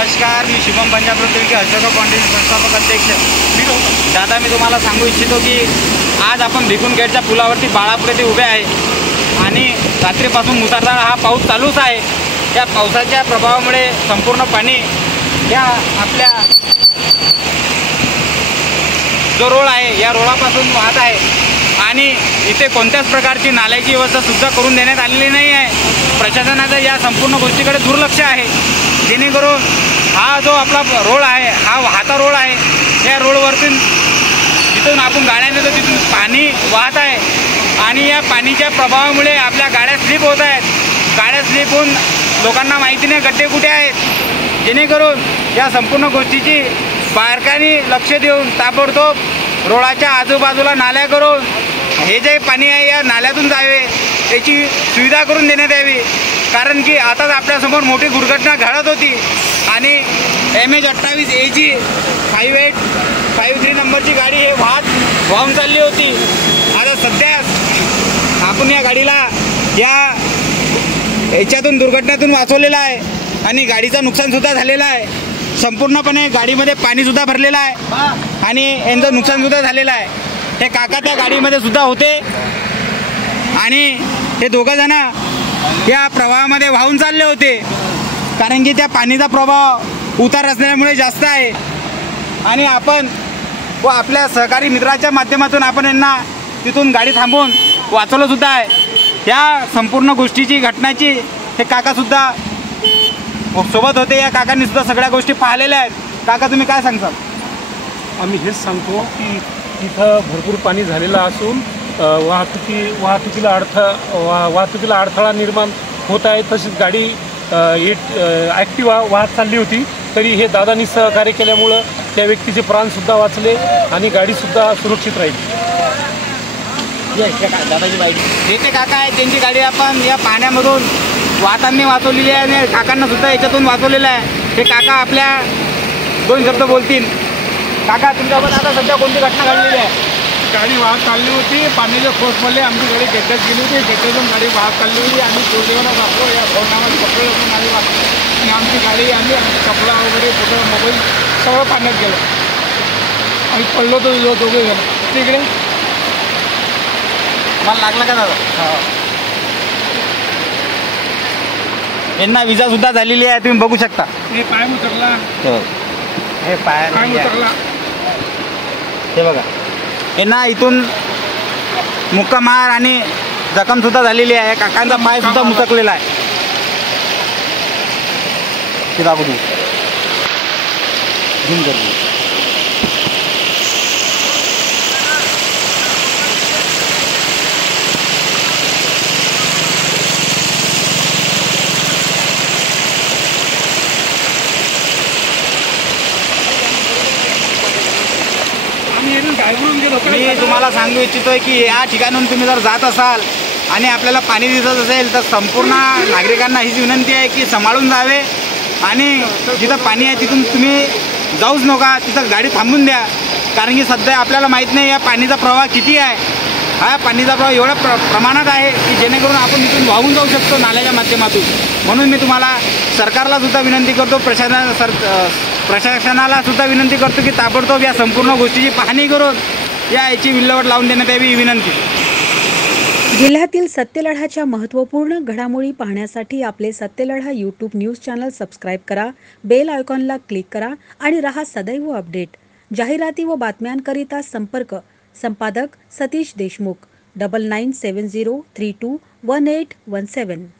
नमस्कार, मी शुभम पंजाब के अशोका फाउंडेशन संस्थापक अध्यक्ष दादा. मी तुम्हाला सांगू इच्छितो की आज आपण भिकून गेटच्या पुलावरती बाळापूर येथे उभे आहे आणि रात्रीपासून मुसळधार हा पाऊस चालूच आहे. या पावसाच्या प्रभावामुळे संपूर्ण पाणी या आपल्या जो रोड आहे या रोडापासून वाहत आहे आणि इथे कोणत्याच प्रकारची नाल्याची व्यवस्था सुद्धा करून देण्यात आलेली नाही आहे. प्रशासनाचं या संपूर्ण गोष्टीकडे दुर्लक्ष आहे, जेणेकरून हा जो आपला रोड आहे हा वाहता रोड आहे. या रोडवरतून जिथून आपण गाड्या नेतो तिथून पाणी वाहत आहे आणि या पाणीच्या प्रभावामुळे आपल्या गाड्या स्लिप होत आहेत. गाड्या स्लिप होऊन लोकांना माहिती नाही गड्डे कुठे आहेत, जेणेकरून या संपूर्ण गोष्टीची बारकाईने लक्ष देऊन ताबडतोब रोडाच्या आजूबाजूला नाल्या करून हे जे पाणी आहे या नाल्यातून जावे याची सुविधा करून देण्यात यावी. कारण की आताच आपल्यासमोर मोठी दुर्घटना घडत होती आणि MH28 AG 5853 नंबरची गाडी हे वाहून चालली होती. आता सध्या आपण या गाडीला याच्यातून दुर्घटनेतून वाचवलेलं आहे आणि गाडीचं नुकसानसुद्धा झालेलं आहे. संपूर्णपणे गाडीमध्ये पाणीसुद्धा भरलेलं आहे आणि यांचं नुकसानसुद्धा झालेलं आहे. हे काका त्या गाडीमध्ये सुद्धा होते आणि हे दोघं जण या प्रवाहामध्ये वाहून चालले होते. कारण की त्या पाणीचा प्रभाव उतार असल्यामुळे जास्त आहे आणि आपण व आपल्या सहकारी मित्राच्या माध्यमातून आपण यांना तिथून गाडी थांबवून वाचवलंसुद्धा आहे. या संपूर्ण गोष्टीची घटनाची हे काकासुद्धा सोबत होते. या काकांनी सुद्धा सगळ्या गोष्टी पाहिलेल्या आहेत. काका, तुम्ही काय सांगता? आम्ही हेच सांगतो की इथं भरपूर पाणी झालेलं असून वाहतुकीला अडथळा निर्माण होत आहे. तशीच गाडी ॲक्टिवा वाहत चालली होती तरी हे दादांनी सहकार्य केल्यामुळं त्या व्यक्तीचे प्राणसुद्धा वाचले आणि गाडीसुद्धा सुरक्षित राहील. दादाची बाईक येते काका आहे, त्यांची गाडी आपण या पाण्यामधून वाहतांनी वाचवलेली आहे आणि काकांना सुद्धा याच्यातून वाचवलेलं आहे. हे काका आपल्या दोन शब्द बोलतील. काका, तुमच्यासोबत आता सध्या कोणती घटना घडलेली आहे? गाडी वाहत चालली होती, पाण्याच्या फोर्समध्ये आमची गाडी गड्ड्यात गेली होती. गड्ड्यातून गाडी वाहत चालली होती. आम्ही जोरदेवाला वापरो या फोनामध्ये पकडलं होतं गाडी वाचली आणि आमची गाडी आम्ही कपडा वगैरे फोटो मोबाईल सगळं पाण्यात गेलं आणि पडलो तो दोघे गेलो तिकडे. मला लागला का दादा? यांना विजा सुद्धा झालेली आहे, तुम्ही बघू शकता. हे पाय उतरला, हे पाय उतरला, हे बघा. यांना इथून मुक्का मार आणि जखम सुद्धा झालेली आहे. काकांचा पाय सुद्धा मुचकलेला आहे. ते दाखवू तू झूम कर. मी तुम्हाला सांगू इच्छितोय की या ठिकाणून तुम्ही जर जात असाल आणि आपल्याला पाणी दिसत असेल तर संपूर्ण नागरिकांना हीच विनंती आहे की सांभाळून जावे आणि जिथं पाणी आहे तिथून तुम्ही जाऊच नका, तिथं गाडी थांबून द्या. कारण की सध्या आपल्याला माहीत नाही या पाणीचा प्रवाह किती आहे. हा पाणीचा प्रवाह एवढ्या प्रमाणात आहे की जेणेकरून आपण इथून वाहून जाऊ शकतो नाल्याच्या माध्यमातून. म्हणून मी तुम्हाला सरकारला सुद्धा विनंती करतो, प्रशासनाला सुद्धा विनंती करतो की ताबडतोब या संपूर्ण गोष्टीची पाहणी करून याची विल्हेवाट लावून देण्यात यावी ही विनंती. जिल्ह्यातील सत्यलढाच्या महत्त्वपूर्ण घडामोडी पाहण्यासाठी आपले Satyaladha YouTube news channel subscribe करा, बेल आयकॉनला क्लिक करा आणि रहा सदैव अपडेट. जाहिराती व बातम्यांकरिता संपर्क संपादक सतीश देशमुख 9970321817.